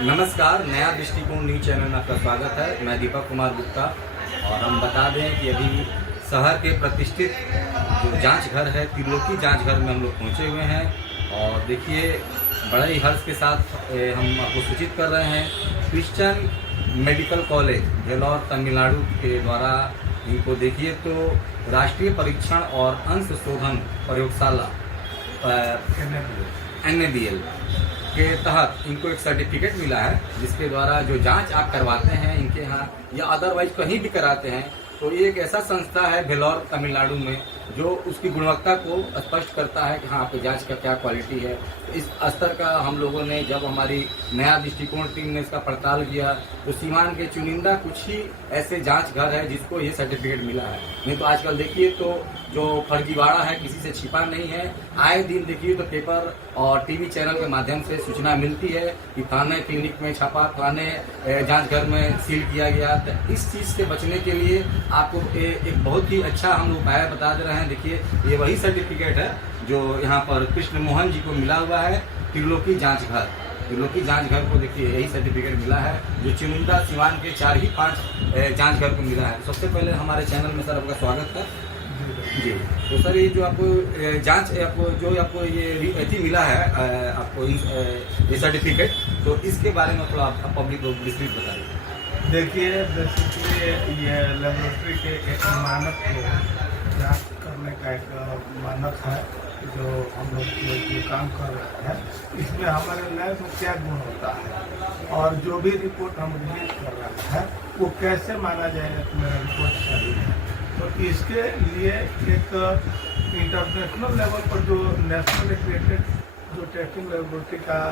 नमस्कार, नया दृष्टिकोण न्यूज चैनल में आपका स्वागत है। मैं दीपक कुमार गुप्ता और हम बता दें कि अभी शहर के प्रतिष्ठित जो जांच घर है त्रिलोकी जांच घर में हम लोग पहुंचे हुए हैं। और देखिए, बड़े ही हर्ष के साथ हम आपको सूचित कर रहे हैं Christian medical college Vellore Tamil Nadu के द्वारा इनको देखिए तो राष्ट्रीय परीक्षण और अंश शोधन प्रयोगशाला NABL के तहत इनको एक सर्टिफिकेट मिला है, जिसके द्वारा जो जांच आप करवाते हैं इनके यहाँ या अदरवाइज कहीं भी कराते हैं तो ये एक ऐसा संस्था है भेलोर तमिलनाडु में जो उसकी गुणवत्ता को स्पष्ट करता है कि हाँ आपकी जांच का क्या क्वालिटी है। तो इस स्तर का हम लोगों ने जब हमारी नया दृष्टिकोण टीम ने इसका पड़ताल किया तो सीमांत के चुनिंदा कुछ ही ऐसे जांच घर है जिसको ये सर्टिफिकेट मिला है। नहीं तो आजकल देखिए तो जो फर्जीवाड़ा है किसी से छिपा नहीं है। आए दिन देखिए तो पेपर और टीवी चैनल के माध्यम से सूचना मिलती है कि फलाने क्लिनिक में छापा, फलाने जांच घर में सील किया गया। तो इस चीज़ से बचने के लिए आपको एक बहुत ही अच्छा हम उपाय बता दे रहे हैं। देखिए, ये वही सर्टिफिकेट है जो यहाँ पर कृष्ण मोहन जी को मिला हुआ है त्रिलोकी जांच घर। त्रिलोकी जांच घर को देखिए यही सर्टिफिकेट मिला है जो चुनिंदा सीवान के 4 ही 5 जांच घर को मिला है। सबसे पहले हमारे चैनल में सर आपका स्वागत है जी। तो सर ये जो आपको जांच आपको ये अथी मिला है आपको ये सर्टिफिकेट, तो इसके बारे में थोड़ा आप पब्लिक को विस्तृत बताइए। देखिए, बेसिकली ये लेबोरेटरी के एक मानक को जांच करने का एक मानक है जो हम लोग जो काम कर रहे हैं। इसमें हमारे लैब में क्या गुण होता है और जो भी रिपोर्ट हम रिलीज कर रहे हैं वो कैसे माना जाएगा कि मेरा रिपोर्ट सही है। तो इसके लिए एक इंटरनेशनल लेवल पर जो नेशनल एक्रेडिटेड जो टेस्टिंग लेबोरेटरी का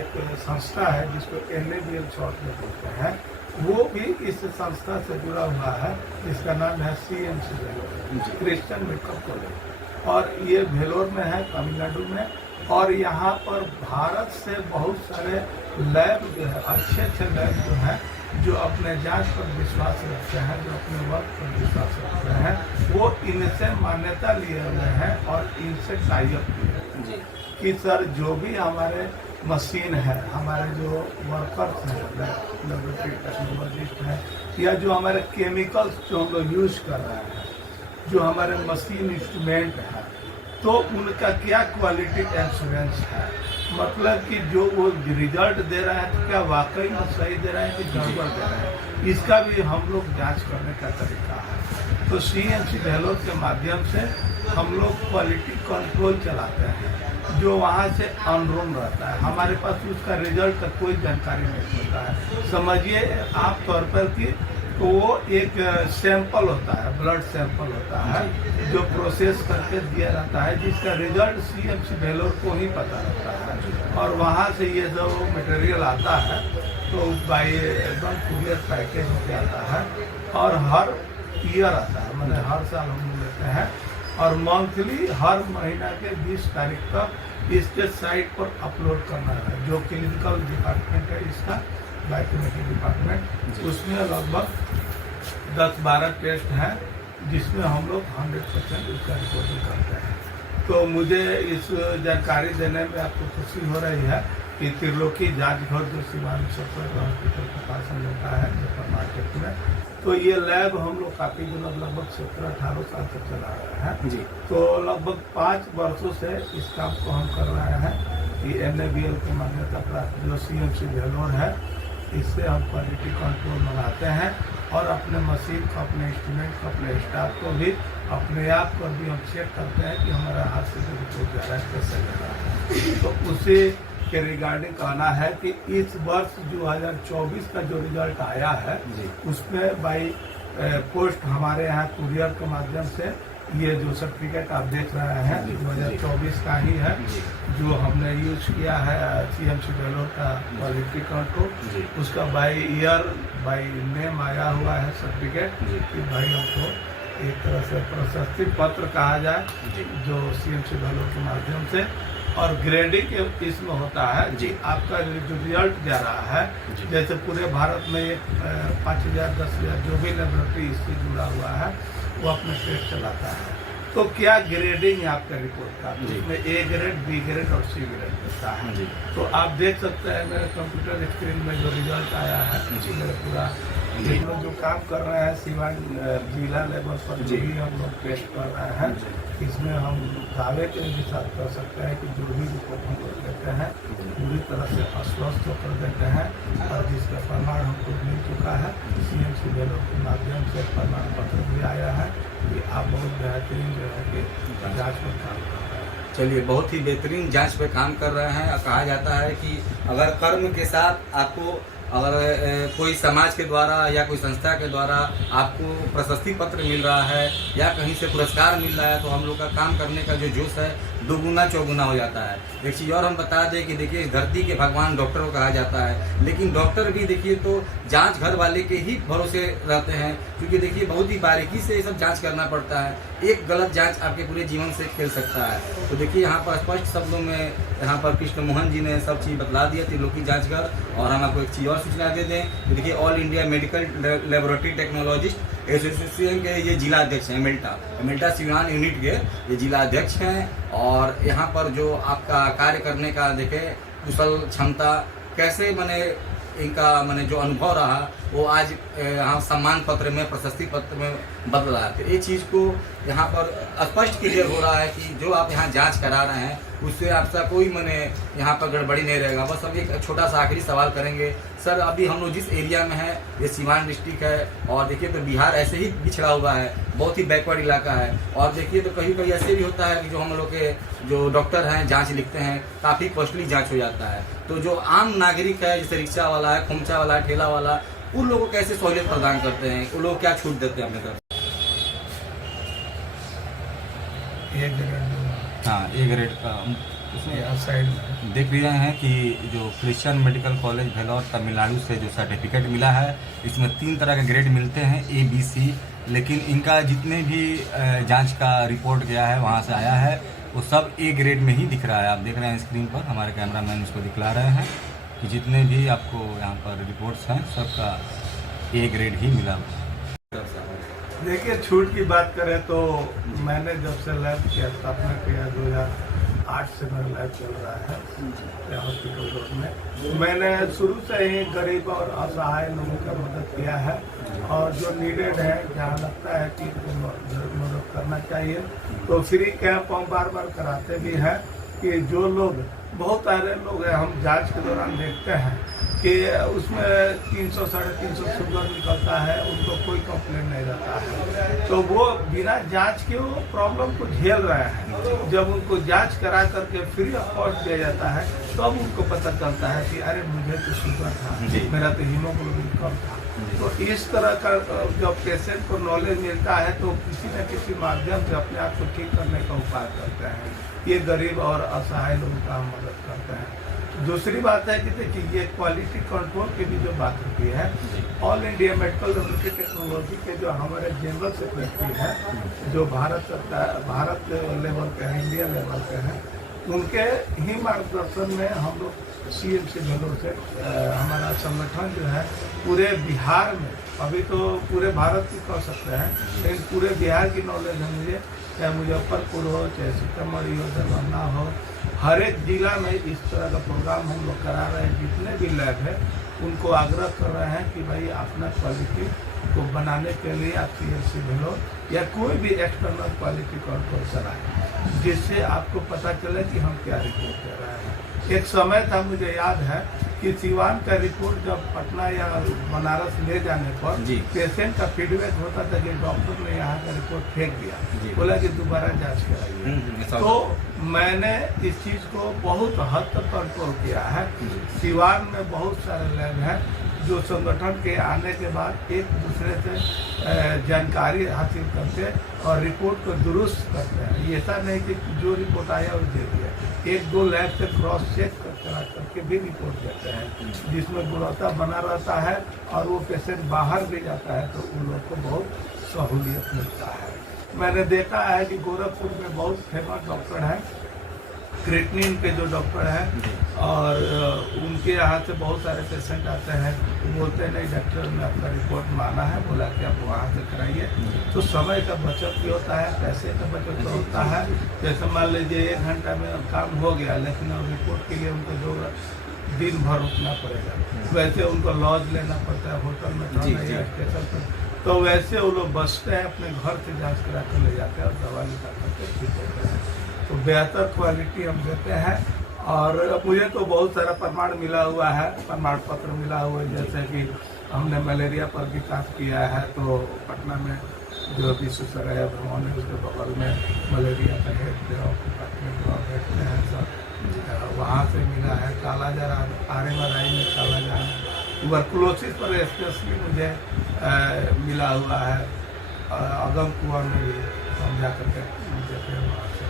एक संस्था है जिसको NABL शॉर्ट में बोलते हैं, वो भी इस संस्था से जुड़ा हुआ है। इसका नाम है CMC Vellore Christian medical college और ये भेलोर में है तमिलनाडु में। और यहाँ पर भारत से बहुत सारे लैब जो है अच्छे लैब जो हैं जो अपने जांच पर विश्वास रखते हैं, जो अपने वर्क पर विश्वास रखते हैं, वो इनसे मान्यता लिए हुए हैं और इनसे टाइप किए हैं कि सर जो भी हमारे मशीन है, हमारे जो वर्कर्स हैं, लेबोरेटरी टेक्नोलॉजिस्ट हैं, या जो हमारे केमिकल्स जो हम लोग यूज कर रहे हैं, जो हमारे मशीन इंस्ट्रूमेंट है, तो उनका क्या क्वालिटी एश्योरेंस है। मतलब कि जो वो रिजल्ट दे रहा है तो क्या वाकई में सही दे रहा है कि गड़बड़ दे रहा है, इसका भी हम लोग जांच करने का तरीका है। तो CMC भेलोर के माध्यम से हम लोग क्वालिटी कंट्रोल चलाते हैं जो वहाँ से अनरोन रहता है। हमारे पास उसका रिजल्ट का कोई जानकारी नहीं होता है। समझिए आम तौर पर कि तो वो एक सैंपल होता है, ब्लड सैंपल होता है जो प्रोसेस करके दिया जाता है, जिसका रिजल्ट CMC भेलोर को ही पता रहता है। और वहाँ से ये जो मटेरियल आता है तो बाई एकदम कुरियर पैकेज होकर आता है और हर ईयर आता है, मतलब हर साल हम लोग लेते हैं। और मंथली हर महीना के 20 तारीख तक इसके साइट पर अपलोड करना है। जो क्लिनिकल डिपार्टमेंट है इसका, बायोकेमिकल डिपार्टमेंट, उसमें लगभग 10-12 टेस्ट हैं जिसमें हम लोग 100% उसका रिपोर्टिंग करते हैं। तो मुझे इस जानकारी देने में आपको खुशी हो रही है कि त्रिलोकी जांच घर जो सीवान हॉस्पिटल के पास हम लोग का है सुपर मार्केट में, तो ये लैब हम लोग काफ़ी दिनों लगभग 17-18 साल से चला रहे हैं जी। तो लगभग 5 वर्षों से इस काम को हम कर रहे हैं कि NABL की मान्यता प्राप्त जो CMC भेलोर है, इससे हम क्वालिटी कंट्रोल बनाते हैं और अपने मशीन को, अपने इंस्ट्रूमेंट को, अपने स्टाफ को भी, अपने आप को भी हम चेक करते हैं कि हमारा हाथ से जो रिपोर्ट जा रहा है कैसे जा रहा है। तो उसी के रिगार्डिंग कहना है कि इस वर्ष 2024 का जो रिजल्ट आया है उसमें बाई पोस्ट हमारे यहाँ कुरियर के माध्यम से ये जो सर्टिफिकेट आप देख रहे हैं 2024 का ही है, जो हमने यूज किया है CMC भेलोर का क्वालिटी कंट्रोल, उसका बाई ईयर बाई नेम आया हुआ है सर्टिफिकेट कि भाई हमको एक तरह से प्रशस्ति पत्र कहा जाए जो CMC भेलोर के माध्यम से। और ग्रेडिंग इसमें होता है जी, आपका जो रिजल्ट जा रहा है, जैसे पूरे भारत में 5,000 10,000 जो भी लेबोरेटरी इससे जुड़ा हुआ है वो अपने टेस्ट चलाता है। तो तो क्या ग्रेडिंग है आपका रिपोर्ट का, जी। इसमें ए ग्रेड, बी ग्रेड और सी ग्रेड होता है। जी। तो आप देख सकते हैं मेरे कंप्यूटर स्क्रीन में जो रिजल्ट आया है, जी। मेरे पूरा जी। हम लोग जो काम कर रहे हैं सिवान जिला लेवल पर जी। जो भी हम लोग पेश कर रहे हैं, इसमें हम दावे के साथ कर सकते हैं कि जो भी रिपोर्ट हम लोग देते हैं पूरी तरह से आश्वस्त होकर देते हैं, और जिसका प्रमाण हमको मिल चुका है CMC वेलो के माध्यम से प्रमाण पत्र भी आया है कि आप बहुत बेहतरीन जो है कि जाँच में काम कर रहे हैं। चलिए, बहुत ही बेहतरीन जांच पे काम कर रहे हैं। और कहा जाता है कि अगर कर्म के साथ आपको अगर कोई समाज के द्वारा या कोई संस्था के द्वारा आपको प्रशस्ति पत्र मिल रहा है या कहीं से पुरस्कार मिल रहा है, तो हम लोग का काम करने का जो जोश है दोगुना चौगुना हो जाता है। एक चीज़ और हम बता दें कि देखिए, इस धरती के भगवान डॉक्टर को कहा जाता है, लेकिन डॉक्टर भी देखिए तो जांच घर वाले के ही भरोसे रहते हैं, क्योंकि देखिए बहुत ही बारीकी से ये सब जांच करना पड़ता है। एक गलत जांच आपके पूरे जीवन से खेल सकता है। तो देखिए, यहाँ पर स्पष्ट शब्दों में यहाँ पर कृष्ण मोहन जी ने सब चीज़ बतला दिया त्रिलोकी जांचगर। और हम आपको एक चीज़ और सूचना दे दें, देखिए all India medical laboratory technologist association के ये जिला अध्यक्ष हैं, एमेल्टा सिवान यूनिट के ये जिला अध्यक्ष हैं। और यहाँ पर जो आपका कार्य करने का देखे कुशल क्षमता कैसे मैंने इनका मैंने जो अनुभव रहा वो आज यहाँ सम्मान पत्र में, प्रशस्ति पत्र में बदल रहा है। तो ये चीज़ को यहाँ पर स्पष्ट क्लियर हो रहा है कि जो आप यहाँ जांच करा रहे हैं उससे आपका कोई मैंने यहाँ पर गड़बड़ी नहीं रहेगा। बस अब एक छोटा सा आखिरी सवाल करेंगे सर, अभी हम लोग जिस एरिया में है ये सीवान डिस्ट्रिक्ट है, और देखिए तो बिहार ऐसे ही पिछड़ा हुआ है, बहुत ही बैकवर्ड इलाका है। और देखिए तो कहीं कहीं ऐसे भी होता है कि जो हम लोग के जो डॉक्टर हैं जांच लिखते हैं, काफ़ी कॉस्टली जांच हो जाता है। तो जो आम नागरिक है, जैसे रिक्शा वाला है, खुमचा वाला है, ठेला वाला, उन लोगों को कैसे सहूलियत प्रदान करते हैं, उन लोग क्या छूट देते हैं अपने तरफ? एक ग्रेड हाँ, ए ग्रेड का साइड में देख रहे हैं कि जो Christian medical college Vellore Tamil Nadu से जो सर्टिफिकेट मिला है, इसमें 3 तरह के ग्रेड मिलते हैं, A, B, C। लेकिन इनका जितने भी जांच का रिपोर्ट गया है वहाँ से आया है वो सब A ग्रेड में ही दिख रहा है। आप देख रहे हैं स्क्रीन पर, हमारे कैमरामैन उसको दिखला रहे हैं कि जितने भी आपको यहाँ पर रिपोर्ट्स हैं सबका A ग्रेड ही मिला हुआ है। देखिए, छूट की बात करें तो मैंने जब से लैब की स्थापना किया 2008 से मेरा लैब चल रहा है हॉस्पिटल रोड में। मैंने शुरू से ही गरीब और असहाय लोगों का मदद किया है, और जो नीडेड है, जहाँ लगता है कि मदद करना चाहिए तो फ्री कैंप हम बार बार कराते भी हैं कि जो लोग, बहुत सारे लोग हैं हम जांच के दौरान देखते हैं कि उसमें 300 साढ़े 300 शुगर निकलता है, उनको कोई कंप्लेंट नहीं रहता है, तो वो बिना जांच के वो प्रॉब्लम को झेल रहे हैं। जब उनको जांच करा करके फ्री ऑफ कॉस्ट दिया जाता है तब उनको पता चलता है कि अरे मुझे तो शुगर था, मेरा तो हीमोग्लोबिन कम था। तो इस तरह का जब पेशेंट को नॉलेज मिलता है तो किसी न किसी माध्यम से अपने आप को ठीक करने का उपाय करते हैं। ये गरीब और असहाय लोगों का हम मदद करते हैं। दूसरी बात है कि देखिए, ये क्वालिटी कंट्रोल की भी जो बात होती है, all India medical laboratory technology के जो हमारे जनरल सेक्रेटरी हैं, जो भारत लेवल के हैं, इंडिया लेवल के हैं, उनके ही मार्गदर्शन में हम लोग CMC भेलोर से हमारा संगठन जो है पूरे बिहार में, अभी तो पूरे भारत की कह सकते हैं, लेकिन पूरे बिहार की नॉलेज है मुझे, चाहे मुजफ्फरपुर हो, चाहे सीतामढ़ी हो, दरभंगा हो, हर एक जिला में इस तरह का प्रोग्राम हम लोग करा रहे हैं। जितने भी लैब है उनको आग्रह कर रहे हैं कि भाई अपना क्वालिटी को बनाने के लिए आप CMC भेलोर या कोई भी एक्सटर्नल क्वालिटी कंट्रोल कराएं, जिससे आपको पता चले कि हम क्या रिपोर्ट दे रहे हैं। एक समय था, मुझे याद है कि सिवान का रिपोर्ट जब पटना या बनारस ले जाने पर पेशेंट का फीडबैक होता था कि डॉक्टर ने यहाँ का रिपोर्ट फेंक दिया, बोला कि दोबारा जांच कराइए। तो मैंने इस चीज़ को बहुत हद तक कंट्रोल किया है। सिवान में बहुत सारे लैब हैं जो संगठन के आने के बाद एक दूसरे से जानकारी हासिल करते और रिपोर्ट को दुरुस्त करते हैं। ऐसा नहीं कि जो रिपोर्ट आया वो दे दिया, 1-2 लैब से क्रॉस चेक करा करके भी रिपोर्ट देते हैं, जिसमें गुणवत्ता बना रहता है और वो पेशेंट बाहर भी जाता है तो उन लोग को बहुत सहूलियत मिलता है। मैंने देखा है कि गोरखपुर में बहुत फेमस डॉक्टर हैं, क्रिएटिनिन के जो डॉक्टर हैं, और उनके यहाँ से बहुत सारे पेशेंट आते हैं। वो बोलते हैं नहीं डॉक्टर ने आपका रिपोर्ट माना है, बोला कि आप वहाँ से कराइए। तो समय का बचत भी होता है, पैसे का बचत होता है। जैसे मान लीजिए 1 घंटा में काम हो गया, लेकिन अब रिपोर्ट के लिए उनको जो दिन भर रुकना पड़ेगा, वैसे उनको लॉज लेना पड़ता है, होटल में रहना या स्टेशन पर। तो वैसे वो लोग बचते हैं, अपने घर से जांच करा कर ले जाते हैं और दवा निकाल करके ठीक होते हैं। तो बेहतर क्वालिटी हम देते हैं। और मुझे तो बहुत सारा प्रमाण मिला हुआ है, प्रमाण पत्र मिला हुआ है। जैसे कि हमने मलेरिया पर भी काम किया है, तो पटना में जो विश्वेश्वरैया भवन है उसके बगल में मलेरिया का हेड डिपार्टमेंट बैठते हैं सब, वहाँ से मिला है। कालाजार RMRI में कालाजार ट्यूबरकुलोसिस पर स्पेशली मुझे मिला हुआ है। अगम कुआं में भी हम जा करके देखे वहाँ से।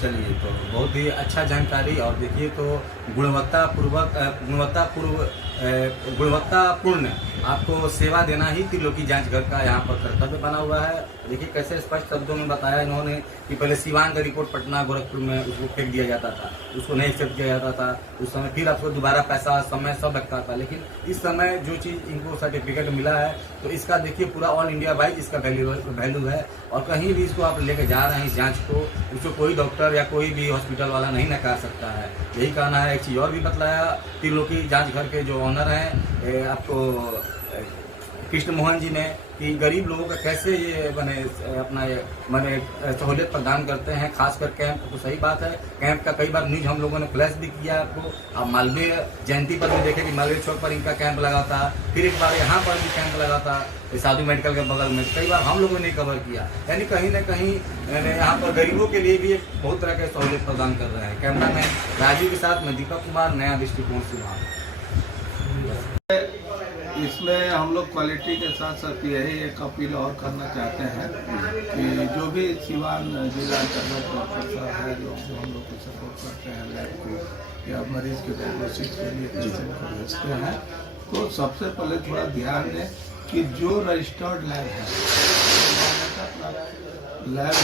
चलिए, तो बहुत ही अच्छा जानकारी। और देखिए तो गुणवत्तापूर्ण आपको सेवा देना ही त्रिलोकी जांच घर का यहाँ पर कर्तव्य बना हुआ है। देखिए कैसे स्पष्ट शब्दों में बताया इन्होंने कि पहले सिवान का रिपोर्ट पटना गोरखपुर में उसको फेंक दिया जाता था, उसको नहीं एक्सेप्ट किया जाता था। उस समय फिर आपको दोबारा पैसा समय सब लगता था। लेकिन इस समय जो चीज़ इनको सर्टिफिकेट मिला है, तो इसका देखिए पूरा ऑल इंडिया वाइज इसका वैल्यू है। और कहीं भी इसको आप लेके जा रहे हैं इस जाँच को, उसको कोई डॉक्टर या कोई भी हॉस्पिटल वाला नहीं नकार सकता है। यही कहना है। एक चीज़ और भी बतलाया, त्रिलोकी जांच घर के जो ऑनर हैं आपको कृष्ण मोहन जी ने, कि गरीब लोगों का कैसे ये मैंने सहूलियत प्रदान करते हैं, खासकर कैंप। तो सही बात है, कैंप का कई बार न्यूज हम लोगों ने फ्लैश भी किया आपको। आप मालवीय जयंती पर भी देखे कि मालवीय चौक पर इनका कैंप लगा था, फिर एक बार यहाँ पर भी कैंप लगा था साधु मेडिकल के बगल में। कई बार हम लोगों ने कवर किया। यानी कहीं न कहीं यहाँ पर गरीबों के लिए भी एक बहुत तरह के सहूलियत प्रदान कर रहे हैं। कैमरा मैन राजीव के साथ मैं दीपक कुमार, नया दृष्टिकोण से। इसमें हम लोग क्वालिटी के साथ साथ यही एक अपील और करना चाहते हैं कि जो भी सिवान जिला अंतर्गत प्रोफेसर है, लोग जो हम लोग को सपोर्ट करते हैं लैब को या मरीज के डायग्नोसिस के लिए पेशेंट को भेजते हैं, तो सबसे पहले थोड़ा ध्यान दें कि जो रजिस्टर्ड लैब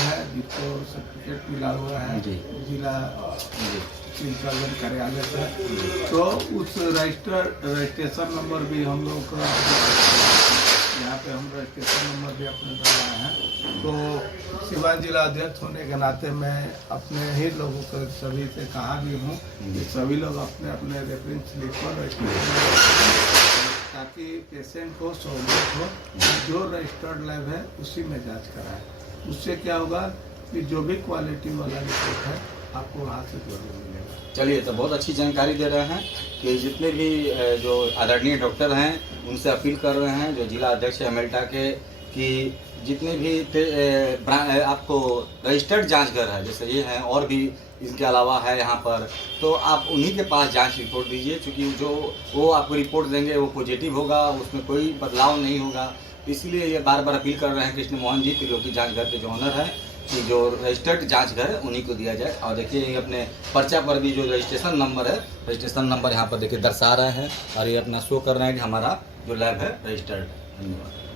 है जिसको सर्टिफिकेट मिला हुआ है जिला सर्जन कार्यालय से, तो उस रजिस्ट्रेशन नंबर भी हम लोग का यहाँ पे हम रजिस्ट्रेशन नंबर भी अपने बनाए हैं। तो सिवान जिला अध्यक्ष होने के नाते मैं अपने ही लोगों को सभी से कहा भी हूँ कि सभी लोग अपने अपने रेफरेंस लिख कर ताकि पेशेंट को सहूलियत हो। जो रजिस्टर्ड लैब है उसी में जांच कराएं। उससे क्या होगा कि जो भी क्वालिटी वाला रिपोर्ट है आपको वहाँ से जरूर मिलेगा। चलिए, तो बहुत अच्छी जानकारी दे रहे हैं कि जितने भी जो आदरणीय डॉक्टर हैं उनसे अपील कर रहे हैं, जो जिला अध्यक्ष है अमेरिका के, कि जितने भी आपको रजिस्टर्ड जांच घर है, जैसे ये हैं और भी इसके अलावा है यहाँ पर, तो आप उन्हीं के पास जांच रिपोर्ट दीजिए। क्योंकि जो वो आपको रिपोर्ट देंगे वो पॉजिटिव होगा, उसमें कोई बदलाव नहीं होगा। इसीलिए ये बार बार अपील कर रहे हैं कृष्ण मोहन जी, त्रिलोकी जांच घर के जो ऑनर हैं, कि जो रजिस्टर्ड जांच घर है उन्हीं को दिया जाए। और देखिए अपने पर्चा पर भी जो रजिस्ट्रेशन नंबर है, रजिस्ट्रेशन नंबर यहाँ पर देखिए दर्शा रहे हैं और ये अपना शो कर रहे हैं कि हमारा जो लैब है रजिस्टर्ड। धन्यवाद।